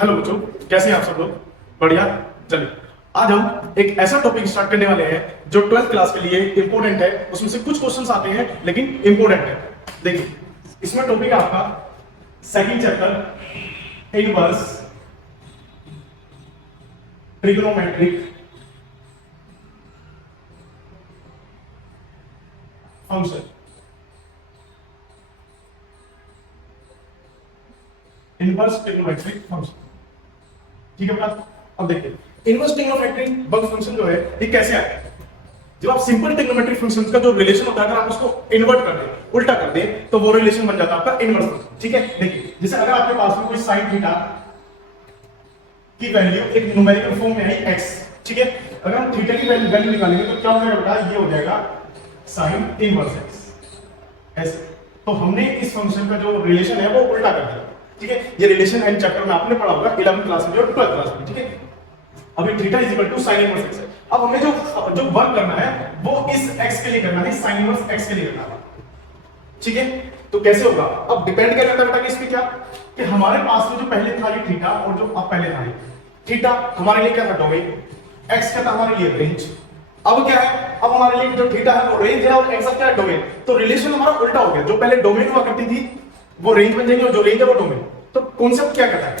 Hello बच्चों, कैसे हैं आप सब लोग? बढ़िया। चलिए आज हम एक ऐसा टॉपिक स्टार्ट करने वाले हैं जो 12th क्लास के लिए इंपॉर्टेंट है। उसमें से कुछ क्वेश्चंस आते हैं लेकिन इंपॉर्टेंट है। देखिए, इसमें टॉपिक है आपका second chapter, inverse trigonometric function. Inverse trigonometric function, ठीक है बेटा। अब देखिए, इनवर्स ट्रिग्नोमेट्रिक फंक्शन जो है ये कैसे आता है। जब आप सिंपल ट्रिग्नोमेट्रिक फंक्शन का जो रिलेशन होता है, अगर आप उसको इन्वर्ट कर दें, उल्टा कर दें, तो वो रिलेशन बन जाता है आपका इनवर्स फंक्शन। ठीक है, देखिए जैसे अगर आपके पास में कोई साइन थीटा की वैल्यू एक न्यूमेरिकल फॉर्म में है x, ठीक है। अगर हम थीटा की वैल्यू निकालेंगे तो क्या हो जाएगा बेटा, ये हो जाएगा साइन इनवर्स x ऐसे। तो हमने इस फंक्शन का जो रिलेशन है वो उल्टा कर दिया, ठीक है। ये रिलेशन एंड चैप्टर में आपने पढ़ा होगा 11th क्लास में और 12th क्लास में, ठीक है। अभी theta is equal to sine inverse x है। अब हमें जो वर्क करना है वो इस x के लिए करना है, साइन इनवर्स x के लिए करना है, ठीक है। तो कैसे होगा, अब डिपेंड क्या करता है बेटा, किस पे क्या, कि हमारे पास में जो पहले था ये थीटा और जो अब पहले था ये थीटा, हमारे लिए क्या था, डोमेन। x क्या था हमारे लिए, रेंज। अब क्या है, अब हमारे लिए जो थीटा है वो रेंज है और x क्या है, डोमेन। तो रिलेशन हमारा उल्टा हो गया, जो पहले डोमेन हुआ करती थी वो रेंज बन जाएगी और जो रेंज है वो डोमेन। तो कॉन्सेप्ट क्या करता है,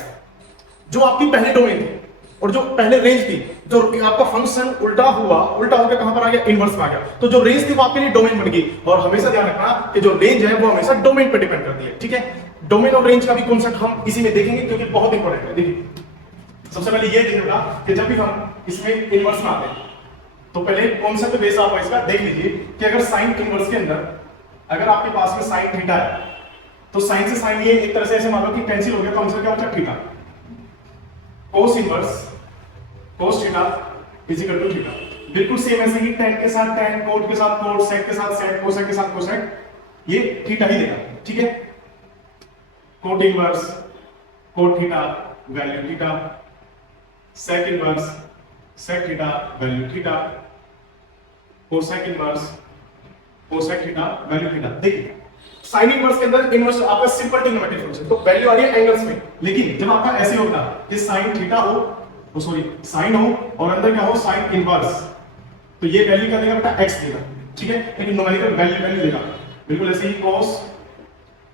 जो आपकी पहले डोमेन थी और जो पहले रेंज थी, जो आपका फंक्शन उल्टा होकर कहां पर आ गया, इनवर्स में आ गया। तो जो रेंज थी वो आपके लिए डोमेन बन गई। और हमेशा ध्यान रखना कि जो रेंज है वो हमेशा डोमेन पर डिपेंड करती है, ठीक है। डोमेन और रेंज का भी कॉन्सेप्ट हम इसी में देखेंगे क्योंकि बहुत इंपॉर्टेंट है। देखिए सबसे पहले ये देखिएगा कि जब भी हम इसमें इनवर्स में आते हैं तो पहले कॉन्सेप्ट बेस आप इसका देख लीजिए कि अगर साइन इनवर्स के अंदर अगर आपके पास में साइन थीटा है तो साइन से साइन ये एक तरह से ऐसे मान लो कि कैंसिल हो गया, तो आंसर क्या बचा, theta. Cos inverse cos theta is equal to theta. बिल्कुल सेम ऐसे ही tan के साथ tan, कोट के साथ कोट, सेक के साथ सेक, कोसेक के साथ कोसेक, ये थीटा ही देगा, ठीक है। Cot inverse cot theta value theta, sec inverse sec theta value theta, cosec inverse cosec theta value theta. देखिए साइन इनवर्स के अंदर इनवर्स आपका सिंपल ट्रिग्नोमेट्रिक फंक्शन, तो वैल्यू आ रही है एंगल्स में। लेकिन जब आपका ऐसे होगा कि साइन थीटा हो, सॉरी साइन हो और अंदर क्या हो, साइन इनवर्स, तो ये वैल्यू क्या देगा बेटा, x देगा, ठीक है। लेकिन न्यूमेरिकल वैल्यू देगा बिल्कुल ऐसे ही,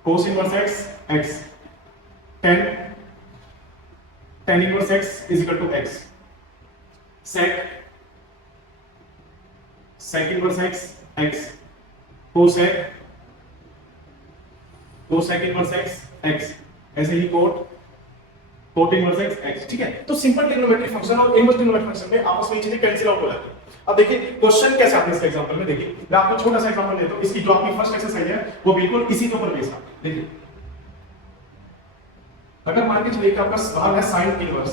cos inverse x tan inverse x is equal to x, sec inverse x cosec inverse x ऐसे ही कोट इनवर्स x, ठीक है। तो सिंपल ट्रिग्नोमेट्रिक फंक्शन और इनवर्स ट्रिग्नोमेट्रिक फंक्शन में आपस में चीजें कैंसिल आउट हो जाती है। अब देखिए क्वेश्चन कैसे आपने इसका एग्जांपल में, देखिए मैं आपको छोटा सा एग्जांपल देता हूं। इसकी जो आपकी फर्स्ट एक्सरसाइज है वो बिल्कुल इसी के ऊपर बेस्ड है। देखिए अगर मान के चलिए कि आपका सवाल है साइन इनवर्स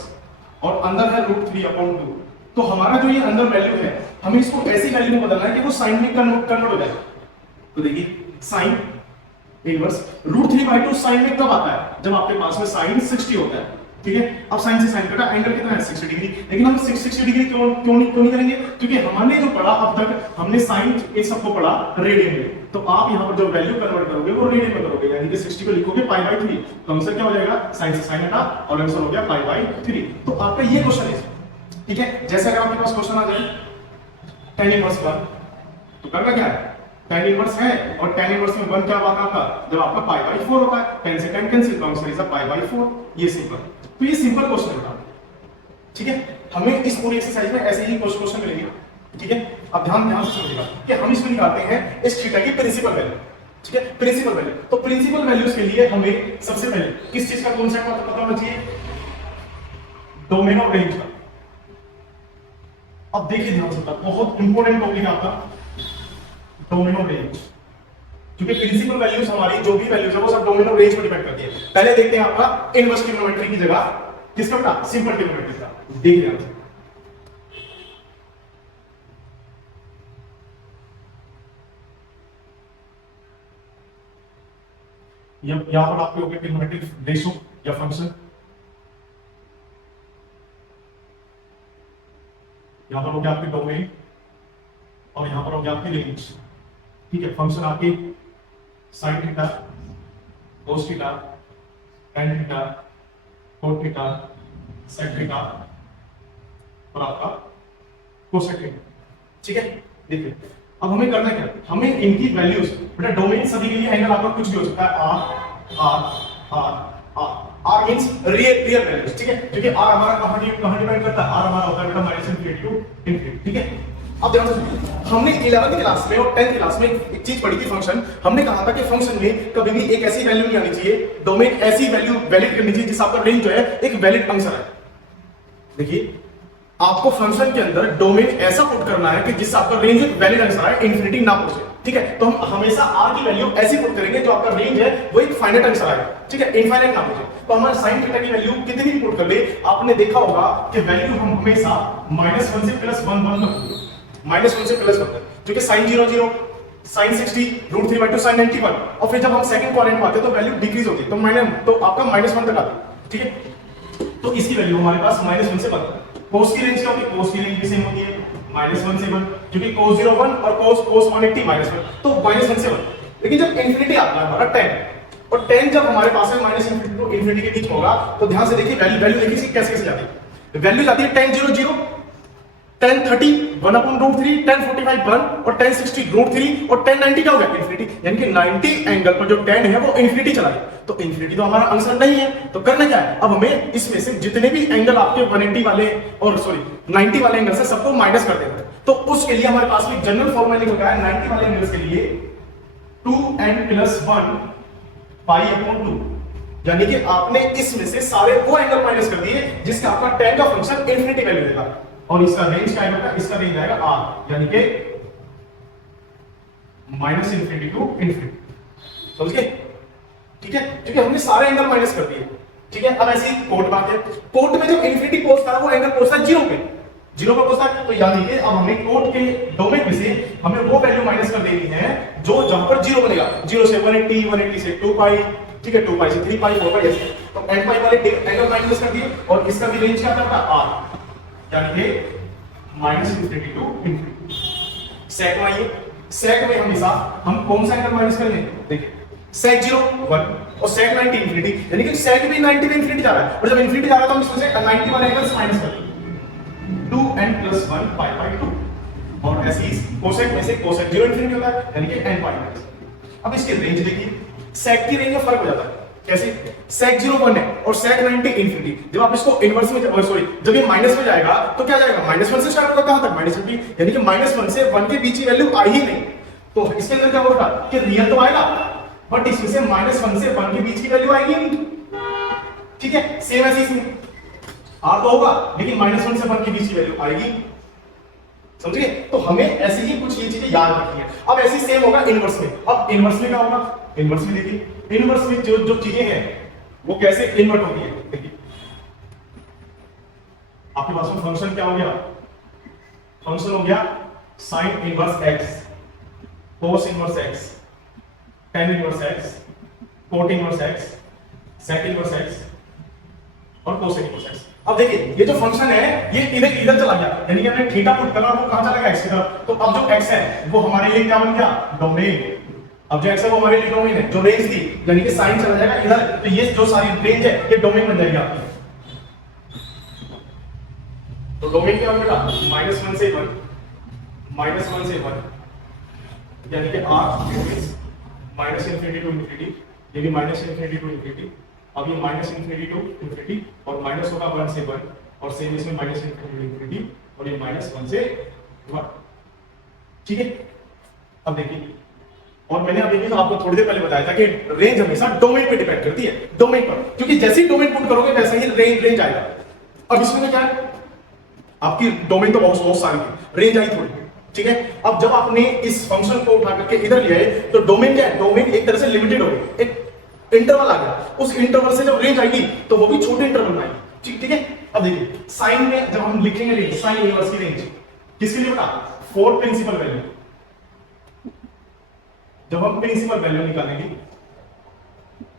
और अंदर है √3/2, तो हमारा जो ये अंदर वैल्यू है हमें इसको ऐसी वैल्यू में बदलना है कि वो साइन में कन्वर्ट हो जाए। तो देखिए साइन इनवर्स √3/2 साइन में कब आता है, जब आपके पास में साइन 60 होता है, ठीक है। अब साइन से साइन कटा, एंगल कितना है 60 डिग्री। लेकिन हम 60 डिग्री क्यों नहीं करेंगे, क्योंकि हमने जो पढ़ा अब तक, हमने साइन इन सबको पढ़ा रेडियन में। तो आप यहां पर जो वैल्यू कन्वर्ट करोगे वो रेडियन में करोगे, यानी कि 60 को लिखोगे π/3, तो आंसर क्या हो जाएगा, साइन से साइन हटा और आंसर हो गया π/3। तो आपका ये क्वेश्चन है, ठीक है। जैसे अगर आपके पास क्वेश्चन आ जाए tan इनवर्स पर, तो करना क्या है, tan इनवर्स है और tan इनवर्स में 1 क्या होगा आपका, जब आपका π/4 होता है, tan से tan कैंसिल, तो आंसर इज π/4। ये सिंपल, तो ये सिंपल क्वेश्चन है बेटा, ठीक है। हमें इस पूरी एक्सरसाइज में ऐसे ही क्वेश्चन मिलेंगे, ठीक है। अब ध्यान से समझिएगा कि हम इसमें निकालते हैं इस थीटा की प्रिंसिपल वैल्यू, ठीक है। प्रिंसिपल वैल्यू, तो प्रिंसिपल वैल्यूज के लिए हमें सबसे पहले किस चीज का कॉन्सेप्ट पता होना चाहिए, डोमेन और रेंज का। अब देखिए ध्यान से, बहुत इंपॉर्टेंट टॉपिक है आपका डोमेन और रेंज, क्योंकि प्रिंसिपल वैल्यूज हमारी जो भी वैल्यूज है वो सब डोमेन और रेंज पर डिपेंड करती है। पहले देखते हैं आपका इनवर्स ट्रिग्नोमेट्री की जगह किसका बेटा, सिंपल ट्रिग्नोमेट्री का। देखिए यहां पर आपके हो गए ट्रिग्नोमेट्रिक रेशो या फंक्शन, यहां पर हो गया आपके डोमेन और यहां पर हो गया आपकी रेंज, ठीक है। फंक्शन आपके sine theta, cos theta, tan theta, cot theta, sec theta और आपका कोसेक थीटा, ठीक है। देखिए अब हमें करना क्या, हमें इनकी वैल्यूज, बेटा डोमेन सभी के लिए एंगल आपका कुछ भी हो सकता है, आर मींस रियल वैल्यूज, ठीक है, क्योंकि आर हमारा कहां डिपेंड करता है, आर हमारा होता है बेटा माइनस इनफिनिटी टू इनफिनिटी, ठीक है। अब ध्यान से हमने 11वीं क्लास में और 10th क्लास में एक चीज पढ़ी थी फंक्शन, हमने कहा था कि फंक्शन में कभी भी एक ऐसी वैल्यू नहीं आनी चाहिए, डोमेन ऐसी वैल्यू वैलिड करनी चाहिए जिससे आपका रेंज जो है एक वैलिड आंसर है। देखिए आपको फंक्शन के अंदर डोमेन ऐसा पुट करना है कि जिससे आपका रेंज एक वैलिड आंसर है, इंफिनिटी ना पहुंचे, ठीक है। तो हम हमेशा r की वैल्यू ऐसी पुट करेंगे जो आपका रेंज है वो एक फाइनाइट आंसर आएगा, ठीक है, इनफाइनाइट ना पहुंचे। तो हमारा sin थीटा की वैल्यू कितनी भी पुट कर ले, आपने देखा होगा कि वैल्यू हम हमेशा -1 से +1 रखेंगे, -1 से +1 तक, क्योंकि sin 0 0, sin 60, √3/2, sin 91, और फिर जब हम सेकंड क्वाड्रेंट में आते हैं तो वैल्यू डिक्रीज होती है, तो आपका -1 तक आती है, ठीक है। तो इसकी वैल्यू हमारे पास -1 से 1 तक। cos की रेंज क्या होती है, cos की रेंज भी सेम होती है -1 से 1, क्योंकि cos 0 1 और cos 180 -1, तो -1 से 1। लेकिन जब इंफिनिटी आता है हमारा 10, और 10 जब हमारे पास है -इंफिनिटी टू इंफिनिटी के बीच होगा, तो ध्यान से देखिए वैल्यू देखिए इसकी कैसे कैसे जाती है। वैल्यू जाती है 10 0 0, 10 30 1/√3, 10 45 1, और 10 60 √3, और 10 90 क्या हो गया, इंफिनिटी। यानी कि 90 एंगल पर जो 10 है वो इंफिनिटी चला गया, तो इंफिनिटी तो हमारा आंसर नहीं है। तो करना क्या है, अब हमें इसमें से जितने भी एंगल आपके 180 वाले और 90 वाले एंगल से सबको माइनस कर देना है। तो उसके लिए हमारे पास एक जनरल फॉर्मूला लिखा है 90 वाले एंगल्स के लिए 2n + 1 π/2, यानी कि आपने इसमें से सारे वो एंगल माइनस कर दिए जिससे आपका tan का फंक्शन इंफिनिटी वैल्यू देगा, और इसका रेंज क्या आएगा, इसका रेंज आएगा r, यानी कि -इंफिनिटी टू इंफिनिटी, समझ गए, ठीक है, क्योंकि हमने सारे एंगल माइनस कर दिए, ठीक है। अब ऐसी कोट बात है, कोट में जब इंफिनिटी पहुंचता है वो एंगल पहुंचता है 0 पे, 0 पे पहुंचता है, तो यानी कि अब हमें कोट के डोमेन में से हमें वो वैल्यू माइनस कर देनी है जो जहां पर 0 बनेगा, 0 से 180, 180 से 2π, ठीक है, 2π से 3π, 4π, ऐसे। तो n π वाले एंगल माइनस कर दिए, और इसका भी रेंज क्या था r, यानी कि -इंफिनिटी टू इंफिनिटी। सेक में आइए, सेक में हमेशा हम कौन सा एंगल माइनस करेंगे, देखिए सेक 0 1 और सेक 90 इंफिनिटी, यानी कि सेक भी 90 में इंफिनिटी जा रहा है, और जब इंफिनिटी जा रहा है तो हम इसमें से 90 वाले एंगल्स माइनस कर देंगे, 2n + 1 π/2, और ऐसे ही कोसेक में से कोसेक 0 इंफिनिटी होता है, यानी कि n π। अब इसकी रेंज देखिए, सेक की रेंज में फर्क हो जाता है, कैसे, सेक 0 1 है और सेक 90 इंफिनिटी, जब आप इसको इनवर्स में जब ये माइनस में जाएगा तो क्या जाएगा, -1 से स्टार्ट होगा, कहां तक, -50, यानी कि -1 से 1 के बीच की वैल्यू आई ही नहीं। तो इसके अंदर क्या होगा कि रियल तो आएगा, बट इसमें से -1 से 1 के बीच की वैल्यू आएगी नहीं, ठीक है। सेम ऐसे इसमें r तो होगा, लेकिन -1 से 1 के बीच की वैल्यू आएगी, समझिए। तो हमें ऐसे ही कुछ ये चीजें याद रखनी है। अब ऐसे सेम होगा इनवर्स में। अब इनवर्स में क्या होगा, इनवर्स में देखिए, इनवर्स में जो चीजें हैं वो कैसे इन्वर्ट होती है, देखिए आपके पास में फंक्शन क्या हो गया, फंक्शन हो गया sin inverse x, cos inverse x, tan inverse x, cot inverse x, sec inverse x और cosec इनवर्स x। अब देखिए ये जो फंक्शन है ये इधर चला गया, यानी कि हमने थीटा पुट करना, वो कहां चला गया, x की तरफ। तो अब जो x है वो हमारे लिए क्या बन गया, डोमेन। अब जो x है वो हमारे लिए डोमेन है, जो रेंज थी, यानी कि sin चला जाएगा इधर, तो ये जो सारी रेंज है ये डोमेन बन जाएगी आपकी। तो डोमेन क्या होगा, -1 से 1, -1 से 1, यानी कि r -इंफिनिटी टू इंफिनिटी, ये भी -इंफिनिटी टू इंफिनिटी। अब ये -इंफिनिटी टू इंफिनिटी, और माइनस होगा 1 से 1, और सेम इसमें -इंफिनिटी टू इंफिनिटी, और ये -1 से 1, ठीक है। अब देखिए, और मैंने अभी भी आपको थोड़ी देर पहले बताया था कि रेंज हमेशा डोमेन पे डिपेंड करती है, डोमेन पर, क्योंकि जैसे ही डोमेन पुट करोगे वैसे ही रेंज आएगा। अब इसमें क्या है, आपकी डोमेन तो बहुत सारी है, रेंज आई थोड़ी, ठीक है। अब जब आपने इस फंक्शन को उठा करके इधर लिया है तो डोमेन क्या है, डोमेन एक तरह से लिमिटेड हो गई, एक इंटरवल आ गया, उस इंटरवल से जब रेंज आएगी तो वो भी छोटे इंटरवल में आएगी, ठीक है। अब देखिए साइन में जब हम लिखेंगे रेंज, साइन इनवर्स की रेंज किसके लिए बता, 4 प्रिंसिपल वैल्यू, जब हम प्रिंसिपल वैल्यू निकालेंगे,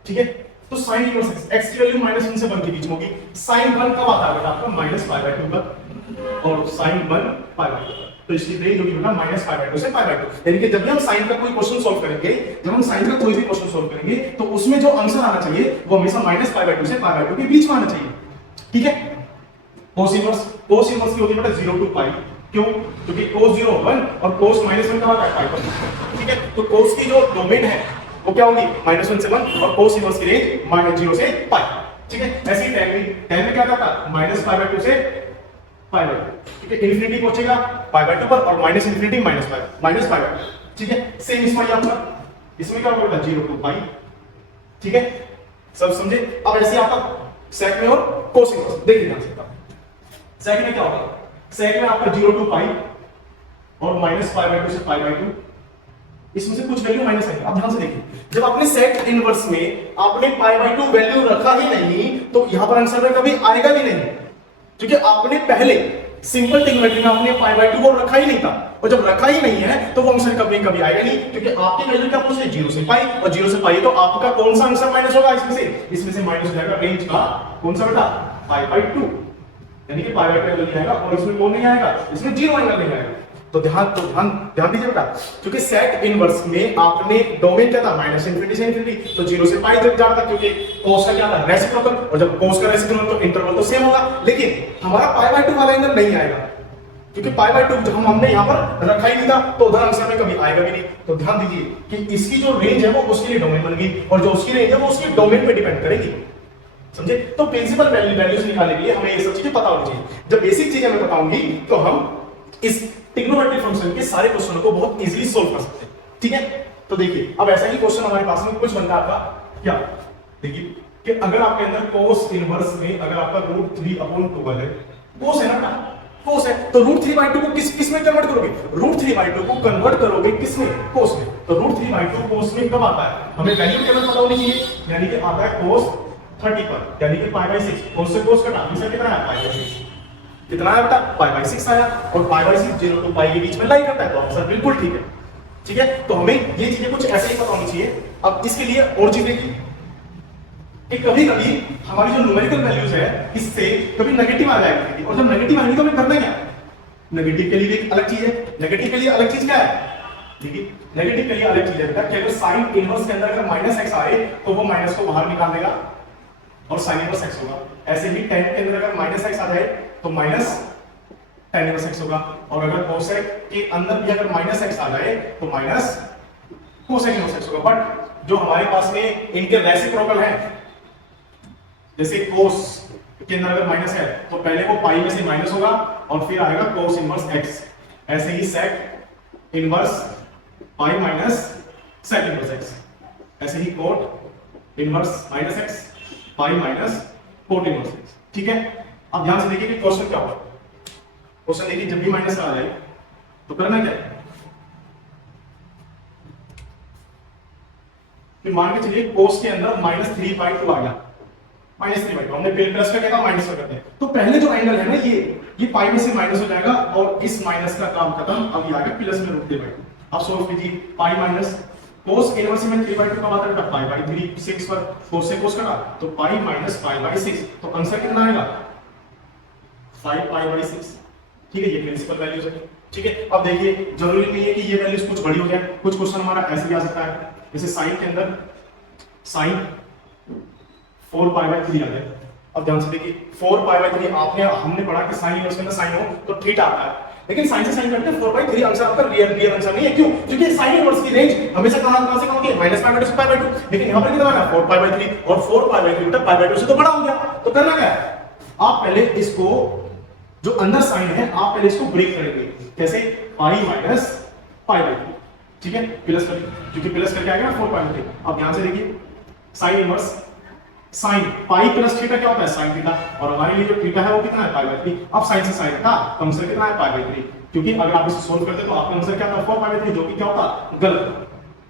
ठीक है, तो साइन इनवर्स x की वैल्यू -1 से 1 के बीच में होगी। साइन 1 कब आता है बेटा आपका, -π/2 का, और साइन 1 π/2, तो इसकी रेंज होगी बेटा -π/2 से π/2। यानी कि जब भी हम साइन का कोई क्वेश्चन सॉल्व करेंगे, जब हम साइन का कोई भी क्वेश्चन सॉल्व करेंगे तो उसमें जो आंसर आना चाहिए वो हमेशा -π/2 से π/2 के बीच में आना चाहिए, ठीक है। cos इनवर्स की होती है बेटा 0 to पाई। क्यों? क्योंकि cos 0 1 और cos -1 का होता है पाई पर। ठीक है, तो cos की जो डोमेन है वो क्या होगी -1 से 1 और cos इनवर्स की रेंज -0 से पाई। ठीक है, ऐसे ही tan में क्या था -π/2 से π/2। ठीक है, इंफिनिटी पहुंचेगा π/2 पर और -इंफिनिटी -π/2। ठीक है, सेम इसमें आपका इसमें क्या होगा 0 to पाई। ठीक है, सब समझे? अब ऐसे आपका sec में और cos इनवर्स देखिए ध्यान से। sec में क्या होगा? sec में आपका 0 to पाई और -π/2 से π/2, इसमें से कुछ वैल्यू माइनस आएगी। अब ध्यान से देखिए, जब आपने sec इनवर्स में आपने π/2 वैल्यू रखा ही नहीं तो यहां पर आंसर में कभी आएगा भी नहीं, क्योंकि आपने पहले सिंपल ट्रिग्नोमेट्री में आपने π/2 को रखा ही नहीं था, और जब रखा ही नहीं है तो वो आंसर कभी आएगा नहीं, क्योंकि आपकी वैल्यू क्या पूछ रही है 0 से पाई, और 0 से पाई तो आपका कौन सा आंसर माइनस होगा इसमें से माइनस हो जाएगा रेंज का कौन सा बेटा π/2, यानी कि π/2 एंगल नहीं आएगा, और इसमें कौन नहीं आएगा, इसमें 0 एंगल नहीं आएगा। तो ध्यान दीजिए बेटा, क्योंकि sec इनवर्स में आपने डोमेन क्या था -∞ से इंफिनिटी, तो 0 से पाई तक जाता, क्योंकि cos का क्या था रेसिप्रोकल, और जब cos का रेसिप्रोकल तो इंटरवल तो सेम होगा, लेकिन हमारा π/2 वाला एंगल नहीं आएगा, क्योंकि π/2 जो हमने यहां पर रखा ही नहीं था, तो उधर आंसर में कभी आएगा भी नहीं। तो ध्यान दीजिए कि इसकी जो रेंज है वो उसके लिए डोमेन बन गई, और जो उसकी रेंज है वो उसके डोमेन पे डिपेंड करेगी। समझे? तो प्रिंसिपल वैल्यूज निकालने के लिए हमें ये सब चीजें पता होनी चाहिए। जब बेसिक चीजें मैं बताऊंगी तो हम इस ट्रिग्नोमेट्रिक फंक्शन के सारे क्वेश्चनों को बहुत इजीली सोल्व कर सकते हैं। ठीक है, तो देखिए अब ऐसा ही क्वेश्चन हमारे पास में कुछ बनता है आपका क्या, देखिए कि अगर आपके अंदर cos इनवर्स में अगर आपका √3/12 है, cos है ना, cos है, तो √3/2 को किस में कन्वर्ट करोगे, √3/2 को कन्वर्ट करोगे किसमें, cos में। तो √3/2 cos में कब आता है, हमें वैल्यू टेबल पता होनी चाहिए, यानी कि आता है cos 30 पर, यानी कि π/6, cos से cos कटा, आंसर कितना है π/6, कितना है बेटा π/6 आया, और π/6 0 to पाई के बीच में लाई करता है, तो आंसर बिल्कुल ठीक है। ठीक है, तो हमें ये चीजें कुछ ऐसे ही पता होनी चाहिए। अब इसके लिए और चीजें कि कभी कभी हमारी जो न्यूमेरिकल वैल्यूज है इससे कभी नेगेटिव आ जाएगी, और जब नेगेटिव आएगी तो हमें करना क्या, नेगेटिव के लिए भी एक अलग चीज है। नेगेटिव के लिए अलग चीज क्या है, देखिए नेगेटिव के लिए अलग चीज है बेटा कि अगर साइन इनवर्स के अंदर अगर -x आए तो वो माइनस को बाहर निकाल देगा और साइन इनवर्स x होगा। ऐसे ही tan के अंदर अगर -x आ जाए तो माइनस tan इनवर्स x होगा, और अगर cosec के अंदर भी अगर -x आ जाए तो माइनस cosec इनवर्स x होगा। बट जो हमारे पास में इनके रेसिप्रोकल है, जैसे cos के अंदर अगर माइनस है तो पहले वो पाई में से माइनस होगा और फिर आएगा cos इनवर्स x, ऐसे ही sec inverse pi minus sec inverse x, ऐसे ही cot inverse -x pi minus cot inverse x। ठीक है, अब ध्यान से देखिए कि क्वेश्चन क्या होगा। क्वेश्चन देखिए जब भी माइनस आ जाए तो करना क्या है कि मान के चलिए cos के अंदर -3/2 आ गया, -3/2 हमने प्लस का क्या था माइनस का करते हैं, तो पहले जो एंगल है ना ये पाई में से माइनस हो जाएगा और इस माइनस का काम खत्म, अब ये आएगा प्लस में √3/2। अब सोल्व कीजिए, पाई माइनस cos इनवर्स में 3/2 का बात है π/3 6 पर cos से cos करा तो पाई माइनस π/6, तो आंसर कितना आएगा 5π/6। ठीक है, ये प्रिंसिपल वैल्यूज है। ठीक है, अब देखिए जरूरी नहीं है कि ये वैल्यूज कुछ बड़ी हो जाए, कुछ क्वेश्चन हमारा ऐसे भी आ सकता है, जैसे साइन के अंदर साइन 4π/3 आ जाए। अब ध्यान से देखिए 4π/3 हमने पढ़ा कि साइन इनवर्स के अंदर साइन हो तो थीटा आता है, लेकिन साइन से साइन करते हैं 4/3 आंसर आपका रियल आंसर नहीं है। क्यों? क्योंकि साइन इनवर्स की रेंज हमेशा कहां से कम होती है -π/2 से π/2, लेकिन यहां पर कितना है 4π/3, और 4π/3 तक π/2 से तो बड़ा हो गया। तो करना क्या है, आप पहले इसको जो अंदर साइन है आप पहले इसको ब्रेक करेंगे, कैसे पाई माइनस π/3। ठीक है, प्लस करिए, क्योंकि प्लस करके आएगा ना 4π/3। अब ध्यान से देखिए sine inverse sine pi plus theta क्या होता है साइन थीटा, और हमारे लिए जो थीटा है वो कितना है π/3। अब साइन से साइन था तो आंसर कितना है π/3, क्योंकि अगर आप इसे सोल्व करते तो आपका आंसर क्या था 4π/3, जो कि क्या होता गलत।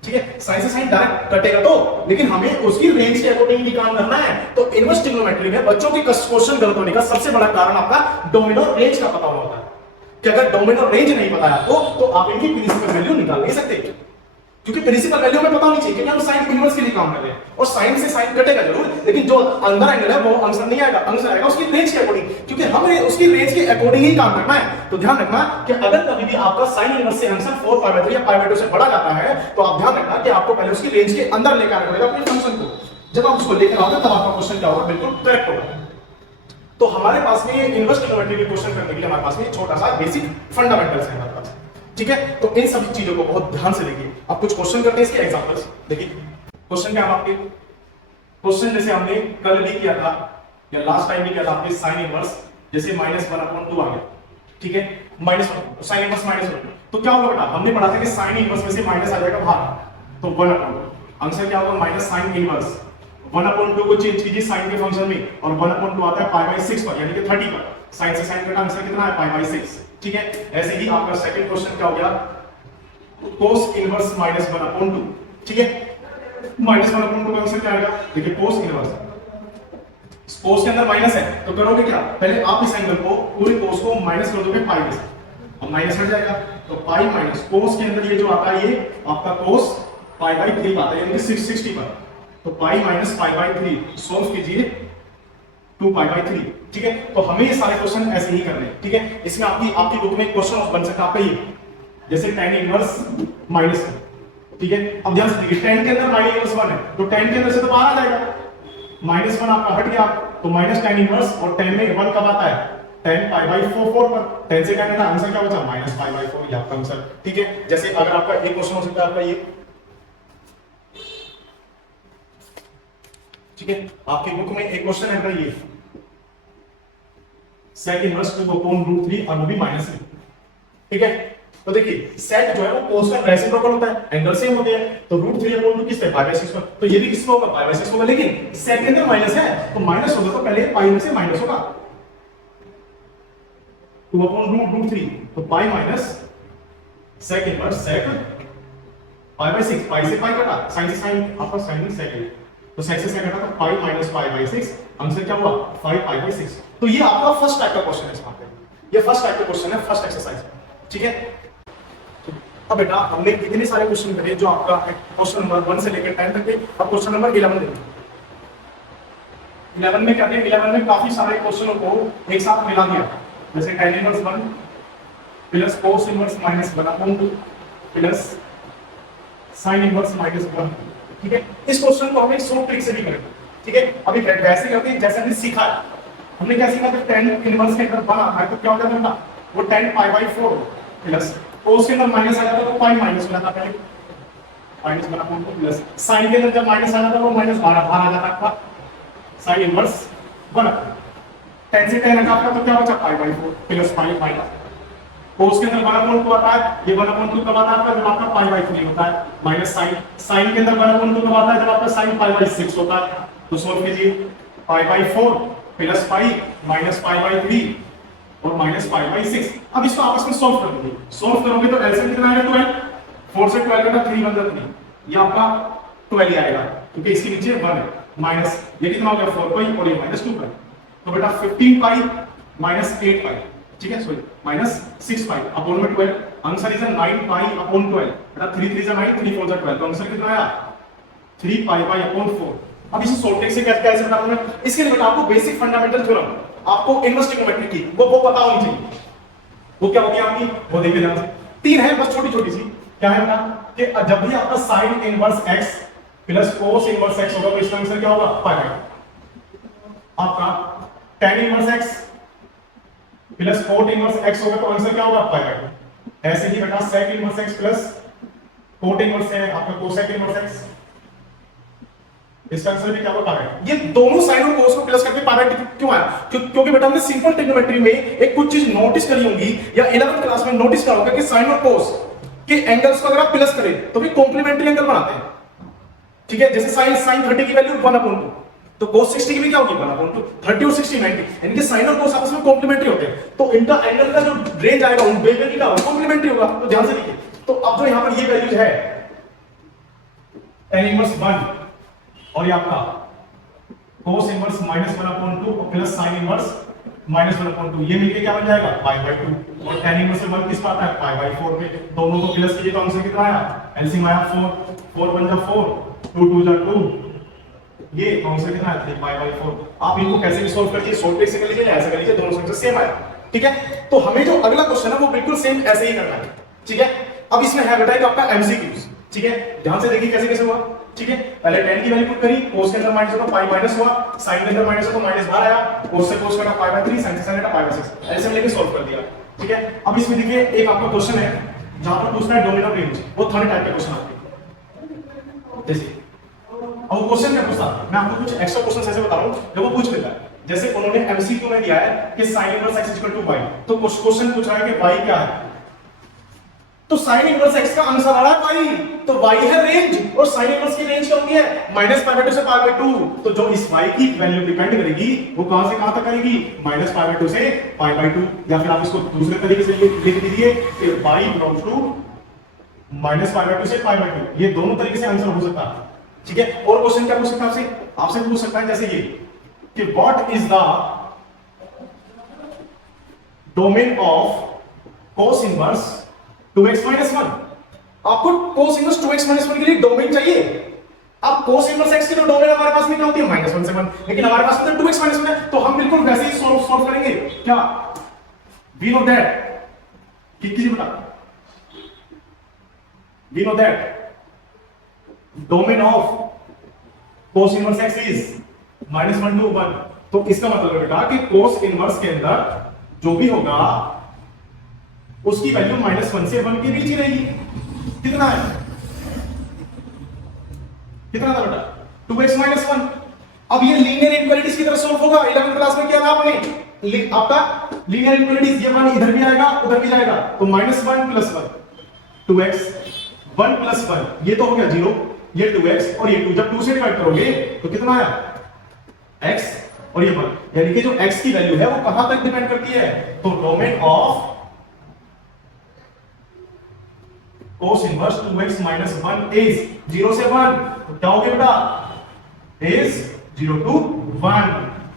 ठीक है, साइन से साइन डायरेक्ट कटेगा तो, लेकिन हमें उसकी रेंज के अकॉर्डिंग भी काम करना है। तो इनवर्स ट्रिग्नोमेट्री में बच्चों के क्वेश्चन गलत होने का सबसे बड़ा कारण आपका डोमेन और रेंज का पता होता है, कि अगर डोमेन और रेंज नहीं पता है आपको तो आप इनकी प्रिंसिपल वैल्यू निकाल नहीं सकते, क्योंकि प्रिंसिपल वैल्यू में पता होनी चाहिए, क्योंकि हम साइन इनवर्स के लिए काम कर रहे हैं, और साइन से साइन कटेगा जरूर, लेकिन जो अंदर एंगल है वो आंसर नहीं आएगा, आंसर आएगा उसकी रेंज के अकॉर्डिंग, क्योंकि हमें उसकी रेंज के अकॉर्डिंग ही काम करना है। तो ध्यान रखना कि अगर कभी भी आपका साइन इनवर्स से आंसर 4π/3 या π/2 से बड़ा जाता है तो आप ध्यान रखना कि आपको पहले उसकी रेंज के अंदर लेकर आना पड़ेगा अपने फंक्शन को। जब आप उसको लेकर आओगे तब आपका क्वेश्चन क्या होगा, बिल्कुल करेक्ट होगा। तो हमारे पास में ये इनवर्स ट्रिग्नोमेट्री के क्वेश्चन करने के लिए हमारे पास में छोटा सा बेसिक फंडामेंटल्स है हमारे पास, ठीक है। तो इन सभी चीजों को बहुत ध्यान से देखिए। अब कुछ क्वेश्चन करते हैं, इसके एग्जांपल्स देखिए। क्वेश्चन क्या है आपके, क्वेश्चन जैसे हमने कल भी किया था या लास्ट टाइम भी किया था आपके साइन इनवर्स, जैसे -1/2 आ गया, ठीक है, -1 साइन इनवर्स -1, तो क्या होगा बेटा, हमने पढ़ा था कि साइन इनवर्स में से माइनस आ जाएगा बाहर, तो 1/2, आंसर क्या होगा माइनस साइन इनवर्स 1/2 को चेंज कीजिए साइन के फंक्शन में और 1/2 आता है π/6 पर, यानी कि 30 पर, साइन से साइन का आंसर कितना है π/6, ठीक है। ऐसे ही आपका सेकंड क्वेश्चन क्या हो गया, cos इनवर्स -1/2, ठीक है, -1/2 का आंसर क्या आएगा, देखिए cos इनवर्स, cos के अंदर माइनस है तो करोगे क्या, पहले आप इस एंगल को पूरे cos को माइनस कर दोगे पाई में से, अब माइनस हट जाएगा तो पाई माइनस cos के अंदर ये जो आता है ये आपका cos π/3 आता है, यानी कि 660 पर, तो पाई माइनस π/3 सॉल्व कीजिए 2π/3, ठीक है। तो हमें ये सारे क्वेश्चन ऐसे ही करने हैं, ठीक है। इसमें आपकी बुक में क्वेश्चन बन सकता है आपका ये, जैसे tan इनवर्स -1, ठीक है। अब ध्यान से देखिए tan के अंदर माइनस इनवर्स 1 है तो tan के अंदर से तो बाहर आ जाएगा, -1 आपका हट गया तो माइनस tan इनवर्स, और tan में 1 कब आता है, tan π/4 पर, tan से क्या कहता है आंसर क्या बचा -π/4, ये आपका आंसर, ठीक है। जैसे अगर आपका एक क्वेश्चन हो सकता है आपका ये, ठीक है, आपकी बुक में एक क्वेश्चन है ये sec इनवर्स 2/√3 और वो भी -3, ठीक है। तो देखिए sec जो है वो cos का रेसिप्रोकल होता है, एंगल सेम होते हैं, तो √3/2 किस पे π/6 पर, तो ये भी किस पे होगा π/6 होगा, लेकिन sec के अंदर माइनस है तो माइनस होगा तो पहले पाई में से माइनस होगा 2/√3, तो pi minus sec inverse sec π/6, पाई से पाई कटा, साइन से साइन आपका साइन sec है, तो sec से sec कटा तो पाई माइनस π/6, आंसर क्या हुआ 5π/6। तो ये आपका फर्स्ट टाइप का क्वेश्चन है, इसमें ये फर्स्ट टाइप का क्वेश्चन है, फर्स्ट एक्सरसाइज, ठीक है। अब बेटा हमने इतने सारे क्वेश्चन करे जो आपका क्वेश्चन नंबर 1 से लेकर 10 तक है, अब क्वेश्चन नंबर 11 देखिए। 11 में क्या है, 11 में काफी सारे क्वेश्चनों को एक साथ मिला दिया, जैसे tan inverse 1 plus cos inverse -1/2 plus sin inverse -1, ठीक है। इस क्वेश्चन को हमें शॉर्ट ट्रिक से भी करेंगे, ठीक है। अभी वैसे करते हैं जैसे हमने सीखा है, हमने क्या सीखा था, tan इनवर्स के अंदर बना है तो क्या हो जाता है वो tan π/4 प्लस cos के अंदर माइनस आ जाता तो पाई माइनस हो जाता, पहले -1/2 प्लस sin के अंदर जब माइनस आ जाता वो -12 बाहर आ जाता आपका sin इनवर्स 1, tan से tan हटा तो क्या बचा π/4 प्लस पाई माइनस, cos के अंदर 1/2 आता है, ये 1/2 कब आता है जब आपका π/3 होता है, माइनस sin के अंदर 1/2 कब आता है जब आपका sin π/6 होता है, तो सॉल्व कीजिए π/4 प्लस पाई माइनस π/3 और माइनस π/6। अब इसको आपस में सॉल्व कर दीजिए, सॉल्व करोगे तो एलसीएम कितना आएगा 12, 4 से 12 का 3 बन जाता है, ये आपका 12 ही आएगा क्योंकि इसके नीचे 1 है, माइनस ये कितना हो गया 4π और ये -2π, तो बेटा 15π -8π, ठीक है, सॉरी -6π अपॉन में 12, आंसर इज 9π अपॉन 12, बेटा 3 3 9 3 4 12, तो आंसर कितना आया 3π अपॉन 4। अब इसे शॉर्ट ट्रिक से कैसे बताऊं मैं, इसके लिए बेटा आपको बेसिक फंडामेंटल थ्योरम, आपको इनवर्स ट्रिग्नोमेट्री की वो पता होनी चाहिए, वो क्या होगी आपकी, वो देखिए ध्यान से, 3 है बस छोटी छोटी सी, क्या है बेटा कि जब भी आपका sin inverse x plus cos inverse x होगा तो इसका आंसर क्या होगा पाई, आपका tan inverse x plus cot inverse x होगा तो आंसर क्या होगा पाई, ऐसे ही बेटा sec inverse x plus cot inverse है आपका cosec इनवर्स x, इसका आंसर भी क्या होगा पाई। ये दोनों साइन और cos को प्लस करके पाई क्यों आया, क्योंकि बेटा हमने सिंपल ट्रिग्नोमेट्री में एक कुछ चीज नोटिस करी होंगी या 11th क्लास में नोटिस करा होगा कि साइन और cos के एंगल्स को अगर आप प्लस करें तो भी कॉम्प्लीमेंट्री एंगल बनाते हैं, ठीक है। जैसे sin 30 की वैल्यू 1/2 तो cos 60 की भी क्या होगी 1/2, 30 और 60 90, यानी कि sin और cos आपस में कॉम्प्लीमेंट्री होते हैं, तो इनका एंगल का जो रेंज आएगा उन बेबे की क्या होगा कॉम्प्लीमेंट्री होगा, तो ध्यान से देखिए। तो अब जो यहां पर ये वैल्यूज है tan इनवर्स 1 और ये आपका cos इनवर्स -1/2 और प्लस sin इनवर्स -1/2, ये मिलके क्या बन जाएगा π/2, और tan इनवर्स से 1 किस पाता है π/4 में, दोनों को प्लस कीजिए तो आंसर कितना आया, एलसीएम आया 4, 4 बन जा 4, 2 2 जा 2, ये आंसर कितना है 3π/4। आप इनको कैसे भी सॉल्व करिए, शॉर्ट ट्रिक से कर लीजिए या ऐसे कर लीजिए, दोनों आंसर सेम आया, ठीक है। तो हमें जो अगला क्वेश्चन है वो बिल्कुल सेम ऐसे ही करना है, ठीक है। अब इसमें है बेटा आपका एमसीक्यूज, ठीक है, ध्यान से देखिए कैसे कैसे हुआ। ठीक है, पहले tan की वैल्यू पुट करी, cos के अंदर माइनस है तो पाई माइनस हुआ, sin के अंदर माइनस है तो माइनस बाहर आया, cos से cos कटा पाई बाय 3, sin से sin कटा पाई बाय 6, ऐसे लेके सॉल्व कर दिया। ठीक है, अब इसमें देखिए एक आपका क्वेश्चन है जहां पर पूछना है डोमेन ऑफ रेंज, वो थर्ड टाइप का क्वेश्चन आपके जैसे अब वो क्वेश्चन क्या पूछता, मैं आपको कुछ एक्स्ट्रा क्वेश्चन ऐसे बता रहा हूं जो वो पूछ लेता है। जैसे उन्होंने एमसीक्यू में दिया है कि sin इनवर्स x = y, तो क्वेश्चन पूछ रहा है कि y क्या है, तो sin इनवर्स x का आंसर आ रहा है y, तो y है रेंज, और sin इनवर्स की रेंज क्या होती है -π/2 से π/2, तो जो इस y की वैल्यू डिपेंड करेगी वो कहां से कहां तक करेगी, -π/2 से π/2, या फिर आप इसको दूसरे तरीके से लिख दीजिए कि y बिलोंग्स टू -π/2 से π/2, ये दोनों तरीके से आंसर हो सकता है। ठीक है, और क्वेश्चन क्या पूछ सकता है आपसे, आपसे पूछ सकता है जैसे ये कि what is the domain of cos inverse 2x - 1, आपको cos इनवर्स 2x - 1 के लिए डोमेन चाहिए। अब cos इनवर्स x की तो डोमेन हमारे पास में क्या होती है -1 से 1, लेकिन हमारे पास में तो 2x - 1 है, तो हम बिल्कुल वैसे ही सॉल्व करेंगे। क्या वी नो दैट किसी बता, we know that domain of cos inverse x is -1 to 1, तो इसका मतलब है बेटा कि cos इनवर्स के अंदर जो भी होगा उसकी वैल्यू -1 से 1 के बीच ही रहेगी। कितना है, कितना था बेटा 2x - 1। अब ये लीनियर इनइक्वालिटीज की तरह सॉल्व होगा। 11th क्लास में किया था आपने, आपका लीनियर इनइक्वालिटीज, ये 1 इधर भी आएगा उधर भी जाएगा, तो -1 + 1 2x, 1 + 1 ये तो हो गया 0, ये 2x और ये 2, जब 2 से डिवाइड करोगे तो कितना आया x और ये 1, यानी कि जो x की वैल्यू है वो कहां तक डिपेंड करती है, तो domain of cos inverse 2x - 1 is 0 से 1, तो क्या हो गया बेटा इज 0 to 1,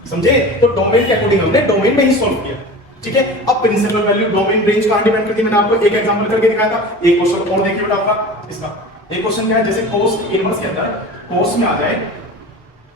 समझे। तो डोमेन के अकॉर्डिंग हमने डोमेन में ही सॉल्व किया। ठीक है, अब प्रिंसिपल वैल्यू डोमेन रेंज कहां डिपेंड करती है, मैंने आपको एक एग्जांपल करके दिखाया था। एक क्वेश्चन और देखिए बेटा आपका इसका एक क्वेश्चन क्या है, जैसे cos इनवर्स के अंदर cos में आ जाए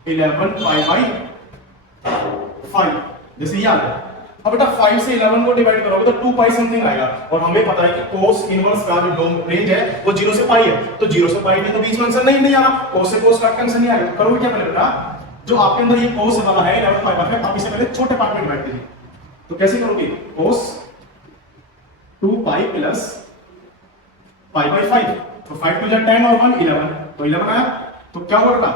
11π/5, जैसे ये आ जाए, अब बेटा 5 से 11 को डिवाइड करोगे तो 2π समथिंग आएगा, और हमें पता है कि cos इनवर्स का जो रेंज है वो 0 से पाई है, तो 0 से पाई में तो बीच में आंसर नहीं आ रहा, cos से cos काट के आंसर नहीं आएगा। तो करोगे क्या पहले बेटा, जो आपके अंदर ये cos वाला है 11π/5, आप इसे पहले छोटे पार्ट में डिवाइड कीजिए। तो कैसे करोगे, cos 2π + π/5, तो 5 2 10 और 1 11, तो 11 आया। तो क्या होगा बेटा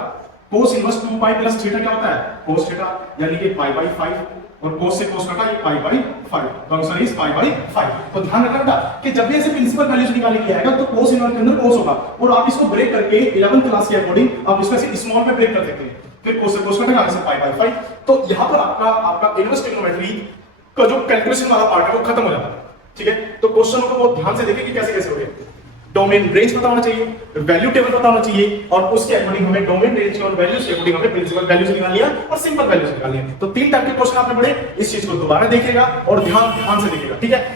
cos इनवर्स 2π + थीटा क्या होता है cos थीटा, यानी कि π/5, और cos से cos कटा ये π/5, तो आंसर इज π/5। तो ध्यान रखना बेटा कि जब भी ऐसे प्रिंसिपल वैल्यूज निकालने के आएगा तो cos इनवर्स के अंदर cos होगा, और आप इसको ब्रेक करके 11th क्लास के अकॉर्डिंग आप इसको ऐसे स्मॉल में ब्रेक कर सकते हैं, फिर cos से cos कटेगा, आंसर π/5। तो यहां पर आपका इनवर्स ट्रिग्नोमेट्री का जो कैलकुलेशन वाला पार्ट है वो खत्म हो जाता है। ठीक है, तो क्वेश्चनों को बहुत ध्यान से देखें कि कैसे कैसे हो गए। डोमेन रेंज पता होना चाहिए, वैल्यू टेबल पता होना चाहिए, और उसके अकॉर्डिंग हमें डोमेन रेंज और वैल्यूज के अकॉर्डिंग हमें प्रिंसिपल वैल्यूज निकालनी है और सिंपल वैल्यूज निकालनी है। तो 3 टाइप के क्वेश्चन आपने पढ़े, इस चीज को दोबारा देखिएगा और ध्यान से देखिएगा। ठीक है।